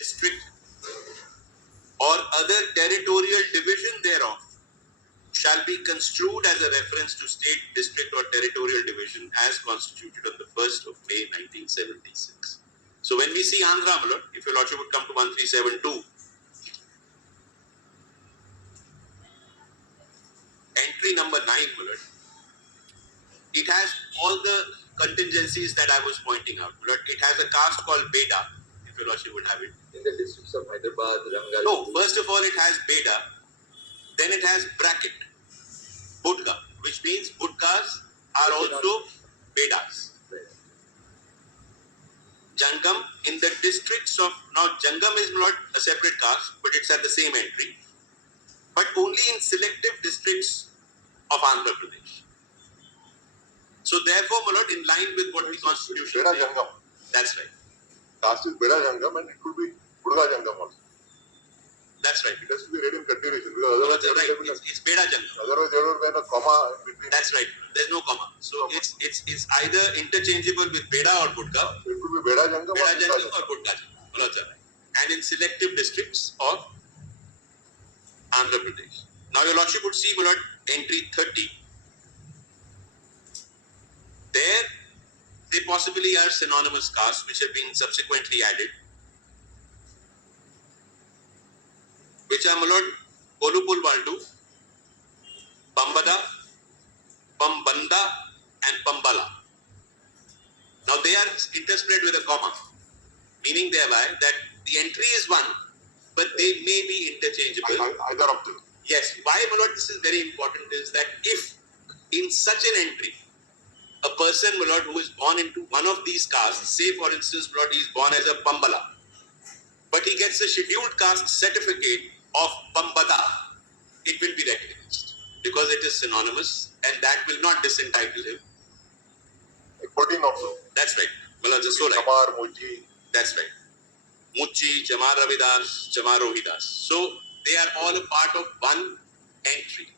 district or other territorial division thereof shall be construed as a reference to state, district or territorial division as constituted on the 1st of May 1976. So when we see Andhra, my lord, if your lordship would come to 1372, entry number 9, my lord, it has all the contingencies that I was pointing out. My lord, it has a caste called Beda, if your lordship would have it. In the districts of Hyderabad, Rangareddy. No, first of all, it has Beda, then it has bracket, Budga, which means Budgas are also Bedas. Jangam in the districts of, now Jangam is not a separate caste, but it's at the same entry, but only in selective districts of Andhra Pradesh. So therefore, my lord, in line with what the constitution Beda says, Jangam. that's right. Caste is Beda Jangam and it could be Budga Jangam also. That's right. It has to be read in continuation because otherwise Right. It's Beda Jangam. Otherwise there would be a comma in between. That's right. There's no comma. So it's either interchangeable with Beda or Budga. It could be Beda Jangam or Budga Jangam. And in selective districts of Andhra Pradesh. Now your lordship would see, my lord, entry 30. There, they possibly are synonymous castes which have been subsequently added, which are, my lord, Kolupul Valdu, Pambada, Pambanda, and Pambala. Now they are interspread with a comma, meaning thereby that the entry is one, but they may be interchangeable. Either of them. Yes. Why, my lord, this is very important is that if in such an entry, a person, my lord, who is born into one of these castes, say for instance, my lord, he is born as a Pambala, but he gets a scheduled caste certificate of Pambada, it will be recognized because it is synonymous and that will not disentitle him. 14 also. That's right. My lord, so right. Chamar, Moji. That's right. Muchi, Chamar Ravidas, Chamar Rohidas. So they are all a part of one entry.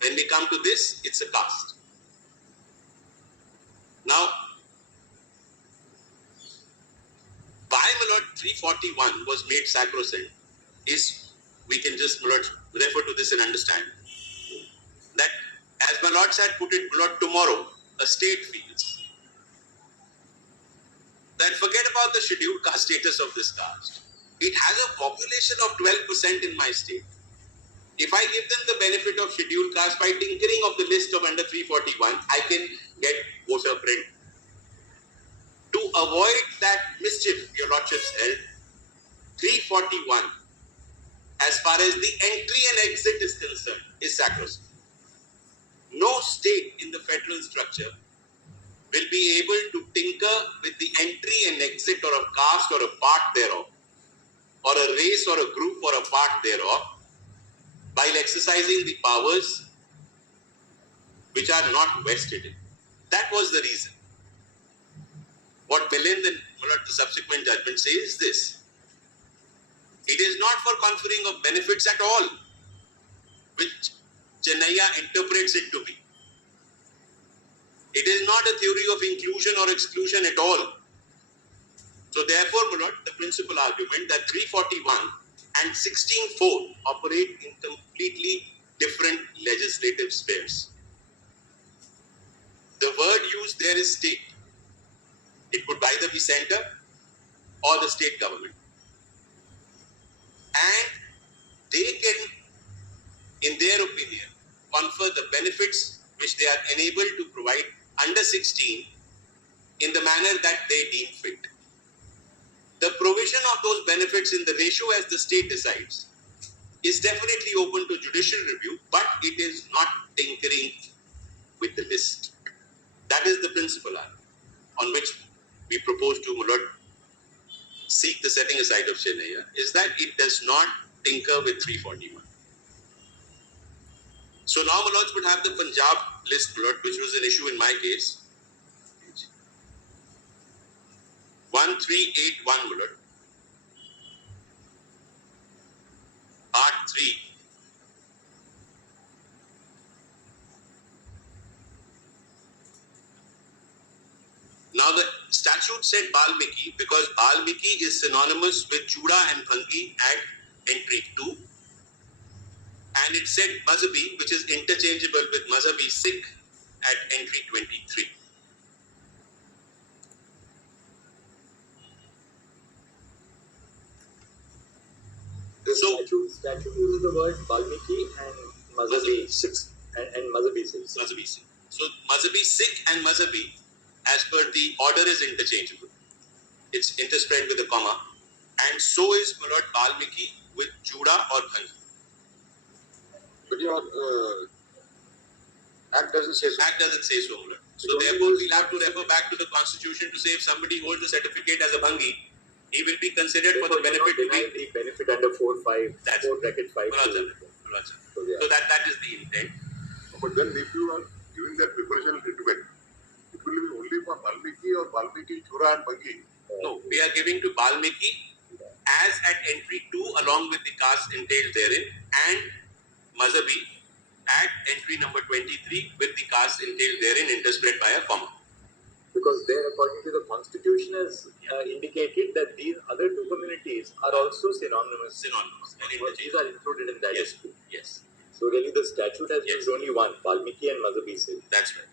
When we come to this, it's a caste. Now, why, my lord, 341 was made sacrosanct is, we can just, my lord, refer to this and understand that, as my lords had put it, my lord, tomorrow, a state feels that forget about the scheduled caste status of this caste. It has a population of 12% in my state. If I give them the benefit of scheduled caste by tinkering of the list of under 341, I can get voter print. To avoid that mischief, your lordships held, 341, as far as the entry and exit is concerned, is sacrosanct. No state in the federal structure will be able to tinker with the entry and exit or a caste or a part thereof, or a race or a group or a part thereof, while exercising the powers which are not vested in. That was the reason. What Milind and the subsequent judgment say is this: it is not for conferring of benefits at all, which Chennaiya interprets it to be. It is not a theory of inclusion or exclusion at all. So therefore, my lord, the principal argument that 341 and 16.4 operate in completely different legislative spheres. The word used there is state. It could either be center or the state government. And they can, in their opinion, confer the benefits which they are enabled to provide under 16 in the manner that they deem fit. The provision of those benefits in the ratio as the state decides is definitely open to judicial review, but it is not tinkering with the list. That is the principle on which we propose to, my lord, seek the setting aside of Chennaiya, is that it does not tinker with 341. So now, my lords, would have the Punjab list, my lord, which was an issue in my case. 1381, my lord. Part 3. Now the statute statute said Balmiki because Balmiki is synonymous with Chuda and Bhangi at entry 2. And it said Mazhabi, which is interchangeable with Mazhabi Sikh at entry 23. The So- statute uses the word Valmiki and Mazhabi Sikh and Mazhabi Sikh. Mazhabi Sikh. So Mazhabi Sikh and Mazhabi, as per the order, is interchangeable. It's interspread with a comma. And so is my Lord Balmiki with Chuda or Bhangi. But your act doesn't say so. Act doesn't say so, my Lord. So therefore, we'll have to refer back to the Constitution to say if somebody holds a certificate as a Bhangi, he will be considered for the benefit to deny be. the benefit under 4.5, That's 4 bracket 5. Mulad sir. So, yeah. So that is the intent. But then if you are giving that preferential treatment, it will be only for Valmiki or Valmiki, Chura and Bhangi. No, we are giving to Balmiki as at entry 2 along with the caste entailed therein, and Mazhabi at entry number 23 with the caste entailed therein interspread by a comma. Because there, according to the Constitution, has indicated that these other two communities are also synonymous. Synonymous and These interchangeable. are included in that. Yes, yes, So really, the statute has Yes. used only one, Valmiki and Mazhabi Sikh. that's right.